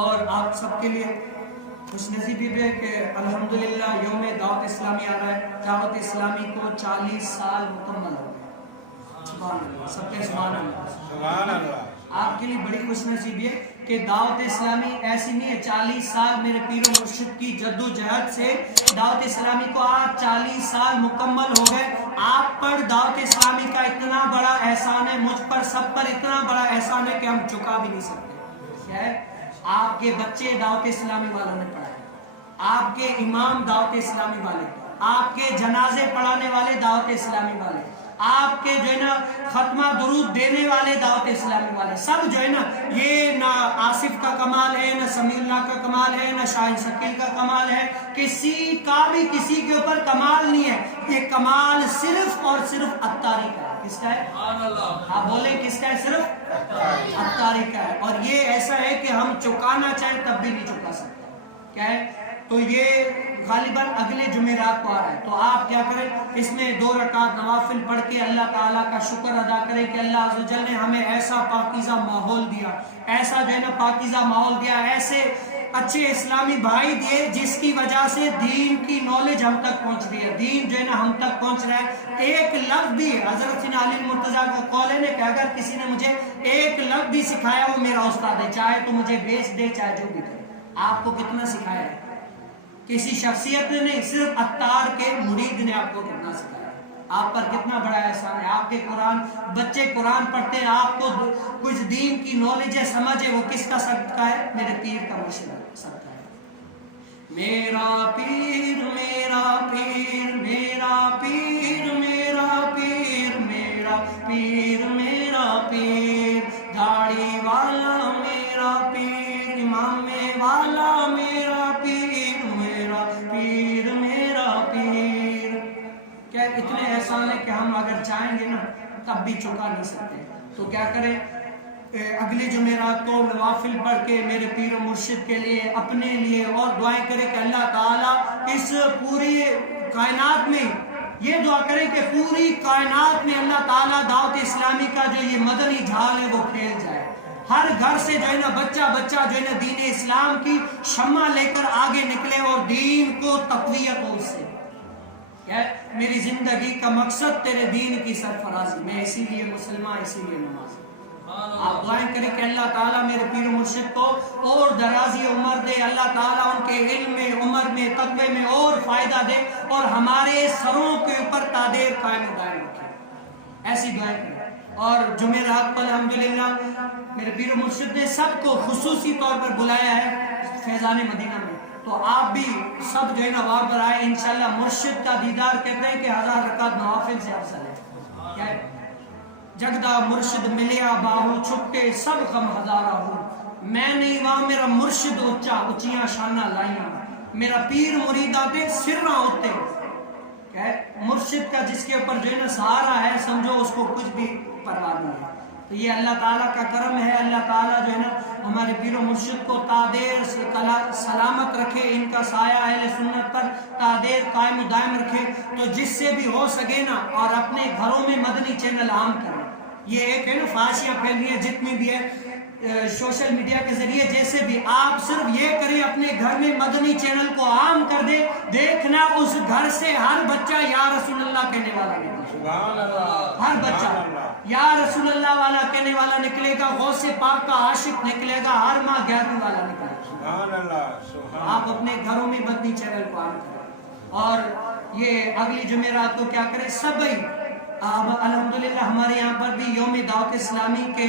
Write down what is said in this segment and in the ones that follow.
اور آپ سب کے لیے خوش نصیبی ہے کہ الحمدللہ یوم دعوت اسلامی آ رہا ہے. دعوت اسلامی کو 40 سال مکمل ہو گئے. سبحان اللہ, سب کے سبحان اللہ. سبحان اللہ. آپ کے لیے بڑی خوش نصیبی ہے کہ دعوت اسلامی ایسی نہیں ہے. 40 سال میرے پیر و مرشد کی جد و جہد سے دعوت اسلامی کو آج 40 سال مکمل ہو گئے. آپ پر دعوت اسلامی کا اتنا بڑا احسان ہے, مجھ پر سب پر اتنا بڑا احسان ہے کہ ہم چکا بھی نہیں سکتے. کیا ہے؟ آپ کے بچے دعوت اسلامی والوں نے پڑھائے, آپ کے امام دعوت اسلامی والے, آپ کے جنازے پڑھانے والے دعوت اسلامی والے, آپ کے جو ہے نا ختمہ درود دینے والے دعوت اسلامی والے, سب جو ہے نا, یہ نہ آصف کا کمال ہے, نہ سمیع اللہ کا کمال ہے, نہ شاہین شکیل کا کمال ہے, کسی کا بھی کسی کے اوپر کمال نہیں ہے. یہ کمال صرف اور صرف عطاری کا ہے. کس کا ہے؟ آپ بولیں کس کا ہے؟ صرف عطاری کا ہے. اور یہ ایسا ہے کہ ہم چکانا چاہیں تب بھی نہیں چکا سکتے. کیا ہے؟ تو یہ غالباً اگلے جمعرات کو آ رہا ہے. تو آپ کیا کریں, اس میں 2 رکعت نوافل پڑھ کے اللہ تعالیٰ کا شکر ادا کریں کہ اللہ عز و جل نے ہمیں ایسا پاکیزہ ماحول دیا, ایسا جو ہے نا پاکیزہ ماحول دیا, ایسے اچھے اسلامی بھائی دیے جس کی وجہ سے دین کی نالج ہم تک پہنچ رہی ہے, دین جو ہے نا ہم تک پہنچ رہا ہے. ایک لفظ بھی, حضرت سیدنا علی المرتضیٰ کا قول ہے نا کہ اگر کسی نے مجھے ایک لفظ بھی سکھایا وہ میرا استاد ہے, چاہے تو مجھے بیچ دے چاہے جو بھی کرے. آپ کو کتنا سکھایا ہے؟ کسی شخصیت نے نہیں, صرف عطار کے مرید نے آپ کو کتنا سکھایا. آپ پر کتنا بڑا احسان ہے. آپ کے قرآن بچے قرآن پڑھتے ہیں, آپ کو کچھ دین کی نالج ہے, سمجھ ہے, وہ کس کا صدقہ ہے؟ میرے پیر کا مرشد صدقہ ہے. میرا پیر میرا پیر میرا پیر میرا پیر میرا پیر میرا پیر, داڑھی والا میرا پیر, امام والا میرا پیر, میرا پیر میرا پیر. کیا اتنے احسان ہے کہ ہم اگر چاہیں گے نا تب بھی چکا نہیں سکتے. تو کیا کریں, اگلی جمعرات کو نوافل پڑھ کے میرے پیر و مرشد کے لیے, اپنے لیے, اور دعائیں کریں کہ اللہ تعالیٰ اس پوری کائنات میں, یہ دعا کریں کہ پوری کائنات میں اللہ تعالیٰ دعوت اسلامی کا جو یہ مدنی جھال ہے وہ پھیل جائے. ہر گھر سے جو ہے نا بچہ جو ہے نا دین اسلام کی شمع لے کر آگے نکلے اور دین کو تقویت ہو. اس سے میری زندگی کا مقصد تیرے دین کی سرفرازی, میں اسی لیے مسلمان, اسی لیے نماز. آپ دعائیں کریں کہ اللہ تعالیٰ میرے پیر مرشد کو اور درازی عمر دے, اللہ تعالیٰ ان کے علم میں, عمر میں, تقوی میں اور فائدہ دے, اور ہمارے سروں کے اوپر تادیر قائم و دائم رکھے. ایسی دعائیں کریں. اور جمعرات کو الحمدللہ میرے پیر مرشد نے سب کو خصوصی طور پر بلایا ہے فیضان مدینہ میں, تو آپ بھی سب جو ہے نا وہاں پر آئے. انشاءاللہ مرشد کا دیدار کہتے ہیں کہ 1000 رکعت نوافل سے افضل ہے. کیا ہے؟ جگدا مرشد ملیا باہو چھٹے سب غم ہزارہ ہو, میں نہیں وہاں میرا مرشد اچا اچیاں شانہ لائیاں, میرا پیر مریدہ دے سرنا ہوتے. کیا ہے؟ مرشد کا جس کے اوپر جو ہے نا سہارا ہے, سمجھو اس کو کچھ بھی پرواہ نہیں ہے. تو یہ اللہ تعالیٰ کا کرم ہے. اللہ تعالیٰ جو ہے نا ہمارے پیر و مرشد کو تادیر سلامت رکھے, ان کا سایہ اہل سنت پر تادیر قائم و دائم رکھے. تو جس سے بھی ہو سکے نا, اور اپنے گھروں میں مدنی چینل عام کریں. یہ ایک ہے نا فحاشیاں پھیل رہی ہے جتنی بھی ہے سوشل میڈیا کے ذریعے, جیسے بھی آپ صرف یہ کریں اپنے گھر میں مدنی چینل کو عام کر دے, دیکھنا اس گھر سے ہر بچہ یا رسول اللہ کہنے والا نکلے گا. ہر بچہ یا رسول اللہ والا کہنے والا نکلے گا, غوث پاک کا عاشق نکلے گا, ہر ماں 11 والا نکلے گا. آپ اپنے گھروں میں مدنی چینل کو عام کریں. اور یہ اگلی جمعرات کو کیا کریں, سبھی اب الحمدللہ ہمارے یہاں پر بھی یوم دعوت اسلامی کے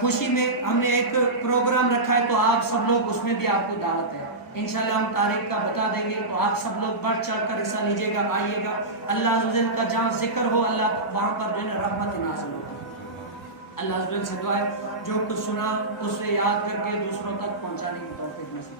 خوشی میں ہم نے ایک پروگرام رکھا ہے, تو آپ سب لوگ اس میں بھی آپ کو دعوت ہے. انشاءاللہ ہم تاریخ کا بتا دیں گے, تو آپ سب لوگ بڑھ چڑھ کر حصہ لیجیے گا, آئیے گا. اللہ عز و جل کا جہاں ذکر ہو, اللہ وہاں پر جو ہے رحمت نازل ہو. اللہ عز و جل سے دعا ہے جو کچھ سنا اس سے یاد کر کے دوسروں تک پہنچانے کی توفیق نصیب